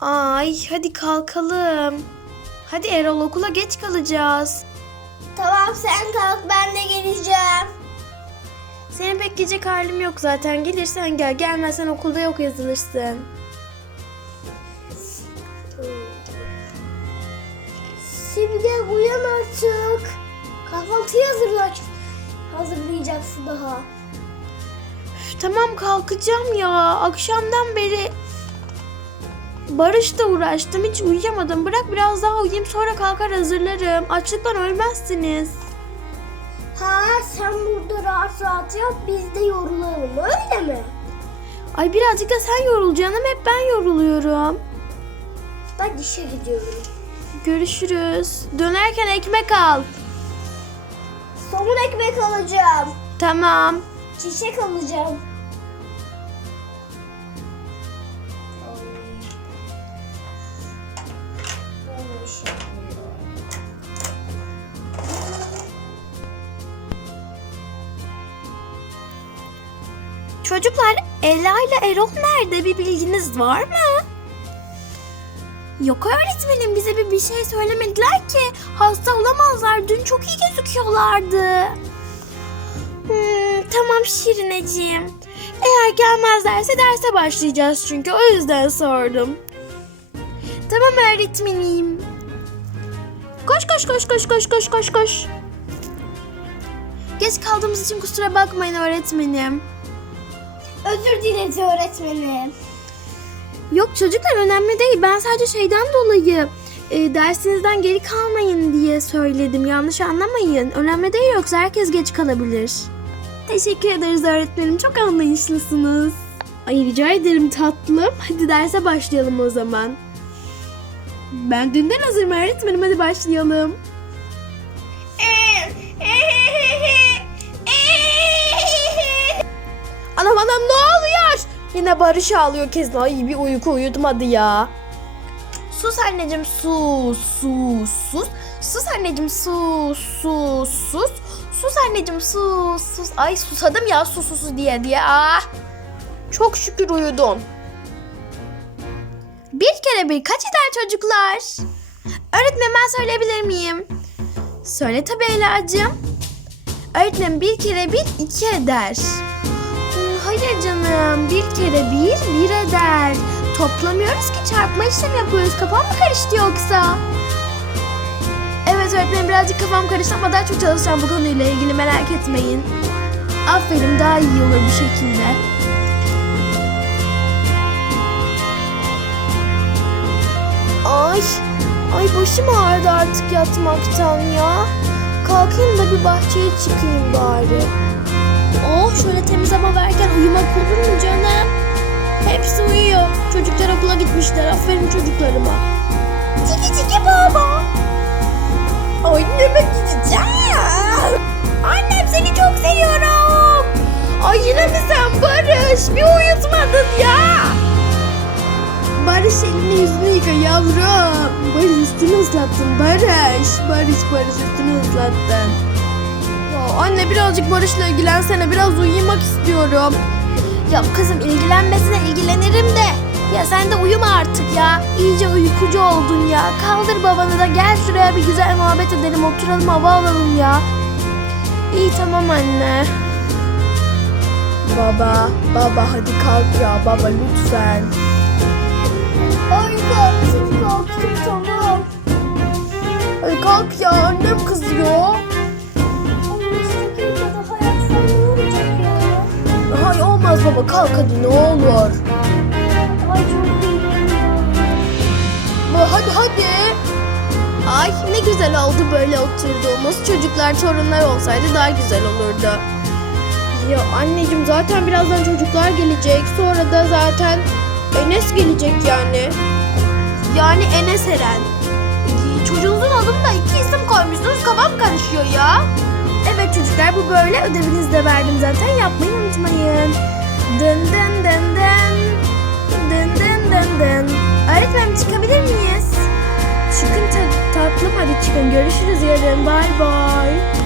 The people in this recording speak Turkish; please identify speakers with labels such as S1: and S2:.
S1: Ay hadi kalkalım. Hadi Erol okula geç kalacağız.
S2: Tamam sen kalk ben de geleceğim.
S1: Senin pek gecek halim yok zaten. Gelirsen gel. Gelmezsen okulda yok yazılırsın.
S2: Simge uyan artık. Kahvaltıyı hazırla. Hazırlayacaksın daha.
S1: Üf, tamam kalkacağım ya. Akşamdan beri Barış'la uğraştım. Hiç uyuyamadım. Bırak biraz daha uyuyayım sonra kalkar hazırlarım. Açlıktan ölmezsiniz.
S2: Ha sen burada rahat rahat yap biz de yorulalım öyle mi?
S1: Ay birazcık da sen yorul canım. Hep ben yoruluyorum.
S2: Ben işe gidiyorum.
S1: Görüşürüz. Dönerken ekmek al.
S2: Somun ekmek alacağım.
S1: Tamam.
S2: Çiçek alacağım.
S1: Çocuklar Ela ile Erol nerede? Bir bilginiz var mı? Yok öğretmenim bize bir, bir şey söylemediler ki. Hasta olamazlar. Dün çok iyi gözüküyorlardı. Hmm, tamam Şirineciğim. Eğer gelmezlerse derse başlayacağız çünkü o yüzden sordum. Tamam öğretmenim. Koş koş koş koş koş koş koş koş. Geç kaldığımız için kusura bakmayın öğretmenim.
S2: Özür dileriz öğretmenim.
S1: Yok çocuklar önemli değil. Ben sadece şeyden dolayı e, dersinizden geri kalmayın diye söyledim. Yanlış anlamayın. Önemli değil yoksa herkes geç kalabilir. Teşekkür ederiz öğretmenim. Çok anlayışlısınız. Ay rica ederim tatlım. Hadi derse başlayalım o zaman. Ben dünden hazırım öğretmenim. Hadi başlayalım. Anam anam ne? Yine Barış ağlıyor kesin. Ay bir uyku uyutmadı ya. Sus anneciğim sus sus sus. Sus anneciğim sus sus sus. Sus anneciğim sus sus. Ay susadım ya sus sus diye diye. Ah. Çok şükür uyudun. Bir kere bir kaç eder çocuklar? Öğretmen ben söyleyebilir miyim? Söyle tabii Ela'cığım. Öğretmen bir kere bir iki eder. Hayır canım. Kere bir, bir eder. Toplamıyoruz ki çarpma işlemi yapıyoruz. Kafam mı karıştı yoksa? Evet öğretmenim birazcık kafam karıştı ama daha çok çalışacağım bu konuyla ilgili merak etmeyin. Aferin daha iyi olur bu şekilde. Ay, ay başım ağrıdı artık yatmaktan ya. Kalkayım da bir bahçeye çıkayım bari. Oh şöyle temiz hava verken uyumak olur mu canım? Hepsi uyuyor. Çocuklar okula gitmişler. Aferin çocuklarıma. Tiki tiki baba. Anneme gideceğim. Annem seni çok seviyorum. Ay yine mi sen Barış? Bir uyutmadın ya. Barış elini yüzünü yıka yavrum. Barış üstünü ıslattın Barış. Barış Barış üstünü ıslattın. Anne birazcık Barış'la ilgilensene. Biraz uyumak istiyorum. Ya kızım ilgilenmesine ilgilenirim de. Ya sen de uyuma artık ya. İyice uykucu oldun ya. Kaldır babanı da gel şuraya bir güzel muhabbet edelim. Oturalım hava alalım ya. İyi tamam anne. Baba, baba hadi kalk ya baba lütfen.
S2: Ay kalktım kalktım tamam.
S1: Hadi kalk ya annem kızıyor. Olmaz baba kalk hadi ne olur.
S2: Ay
S1: Hadi hadi. Ay ne güzel oldu böyle oturduğumuz. Çocuklar torunlar olsaydı daha güzel olurdu. Ya anneciğim zaten birazdan çocuklar gelecek. Sonra da zaten Enes gelecek yani. Yani Enes Eren. Çocuğunuzun adını da iki isim koymuşsunuz. Kafam karışıyor ya. Evet çocuklar bu böyle. Ödevinizi de verdim zaten. Yapmayı unutmayın. Dın dın dın dın. Dın dın dın dın. Öğretmenim çıkabilir miyiz? Çıkın ta- tatlım hadi çıkın. Görüşürüz yarın. Bye bye.